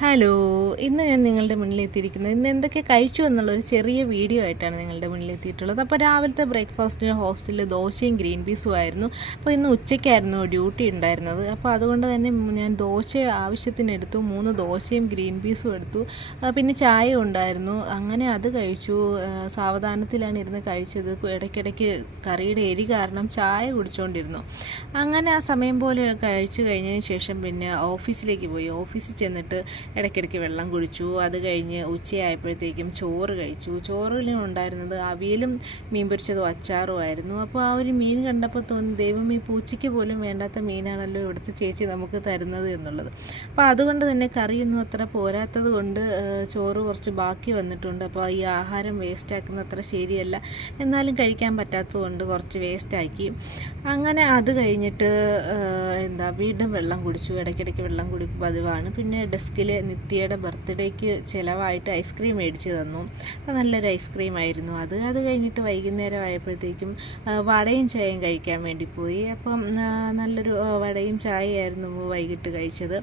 Hello, ഇന്ന് ഞാൻ നിങ്ങളുടെ മുന്നിലെത്തിയിരിക്കുന്നത് ഇന്ന് എന്തൊക്കെ കഴിച്ചു എന്നുള്ളൊരു ചെറിയ വീഡിയോ ആയിട്ടാണ് നിങ്ങളുടെ മുന്നിലെത്തിയിട്ടുള്ളത്. അപ്പോൾ രാവിലത്തെ ബ്രേക്ക്ഫാസ്റ്റിന് ഹോസ്റ്റലിൽ ദോശയും ഗ്രീൻ പീസും ആയിരുന്നു. അപ്പോൾ ഇന്ന് ഉച്ചയ്ക്കായിരുന്നു ഡ്യൂട്ടി ഉണ്ടായിരുന്നത്. അപ്പോൾ അതുകൊണ്ട് തന്നെ ഞാൻ ദോശ ആവശ്യത്തിന് എടുത്തു. 3 ദോശയും ഗ്രീൻ പീസും എടുത്തു. പിന്നെ ചായ ഉണ്ടായിരുന്നു. അങ്ങനെ അത് കഴിച്ചു. സാവധാനത്തിലാണ് ഇരുന്ന് കഴിച്ചത്. ഇടയ്ക്കിടയ്ക്ക് കറിയുടെ എരി കാരണം ചായ കുടിച്ചുകൊണ്ടിരുന്നു. അങ്ങനെ ആ സമയം പോലെ കഴിച്ചു കഴിഞ്ഞതിന് ശേഷം പിന്നെ ഓഫീസിലേക്ക് പോയി. ഓഫീസിൽ ചെന്നിട്ട് ഇടയ്ക്കിടയ്ക്ക് വെള്ളം കുടിച്ചു. അത് കഴിഞ്ഞ് ഉച്ചയായപ്പോഴത്തേക്കും ചോറ് കഴിച്ചു. ചോറിലും ഉണ്ടായിരുന്നത് അവിയലും മീൻ പൊരിച്ചതും അച്ചാറും ആയിരുന്നു. അപ്പോൾ ആ ഒരു മീൻ കണ്ടപ്പോൾ തോന്നി, ദൈവം ഈ പൂച്ചയ്ക്ക് പോലും വേണ്ടാത്ത മീനാണല്ലോ ഇവിടുത്തെ ചേച്ചി നമുക്ക് തരുന്നത് എന്നുള്ളത്. അപ്പോൾ അതുകൊണ്ട് തന്നെ കറിയൊന്നും അത്ര പോരാത്തത് കൊണ്ട് ചോറ് കുറച്ച് ബാക്കി വന്നിട്ടുണ്ട്. അപ്പോൾ ഈ ആഹാരം വേസ്റ്റാക്കുന്നത് അത്ര ശരിയല്ല, എന്നാലും കഴിക്കാൻ പറ്റാത്തത് കൊണ്ട് കുറച്ച് വേസ്റ്റാക്കി. അങ്ങനെ അത് കഴിഞ്ഞിട്ട് വീണ്ടും വെള്ളം കുടിച്ചു. ഇടയ്ക്കിടയ്ക്ക് വെള്ളം കുടിക്കും പതിവാണ്. പിന്നെ ഡെസ്കിൽ നിത്യയുടെ ബർത്ത്ഡേക്ക് ചിലവായിട്ട് ഐസ്ക്രീം മേടിച്ച് തന്നു. അപ്പോൾ നല്ലൊരു ഐസ്ക്രീം ആയിരുന്നു അത് കഴിഞ്ഞിട്ട് വൈകുന്നേരം ആയപ്പോഴത്തേക്കും വടയും ചായയും കഴിക്കാൻ വേണ്ടി പോയി. അപ്പം നല്ലൊരു വടയും ചായയായിരുന്നു വൈകിട്ട് കഴിച്ചത്.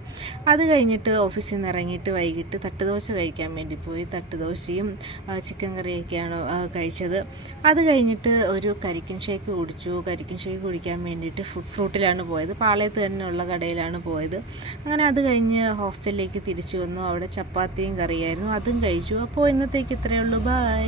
അത് കഴിഞ്ഞിട്ട് ഓഫീസിൽ നിന്ന് ഇറങ്ങിയിട്ട് വൈകിട്ട് തട്ടുദോശ കഴിക്കാൻ വേണ്ടി പോയി. തട്ടുദോശയും ചിക്കൻ കറിയൊക്കെയാണ് കഴിച്ചത്. അത് കഴിഞ്ഞിട്ട് ഒരു കരിക്കിൻ ഷേക്ക് കുടിച്ചു. കരിക്കിൻ ഷേക്ക് കുടിക്കാൻ വേണ്ടിയിട്ട് ഫ്രൂട്ടിലാണ് പോയത്. പാളയത്ത് തന്നെയുള്ള കടയിലാണ് പോയത്. അങ്ങനെ അത് കഴിഞ്ഞ് ഹോസ്റ്റലിലേക്ക് തിരിച്ചു വന്നു. അവിടെ ചപ്പാത്തിയും കറിയായിരുന്നു, അതും കഴിച്ചു. അപ്പോൾ ഇന്നത്തേക്ക് ഇത്രയേ ഉള്ളൂ. ബൈ.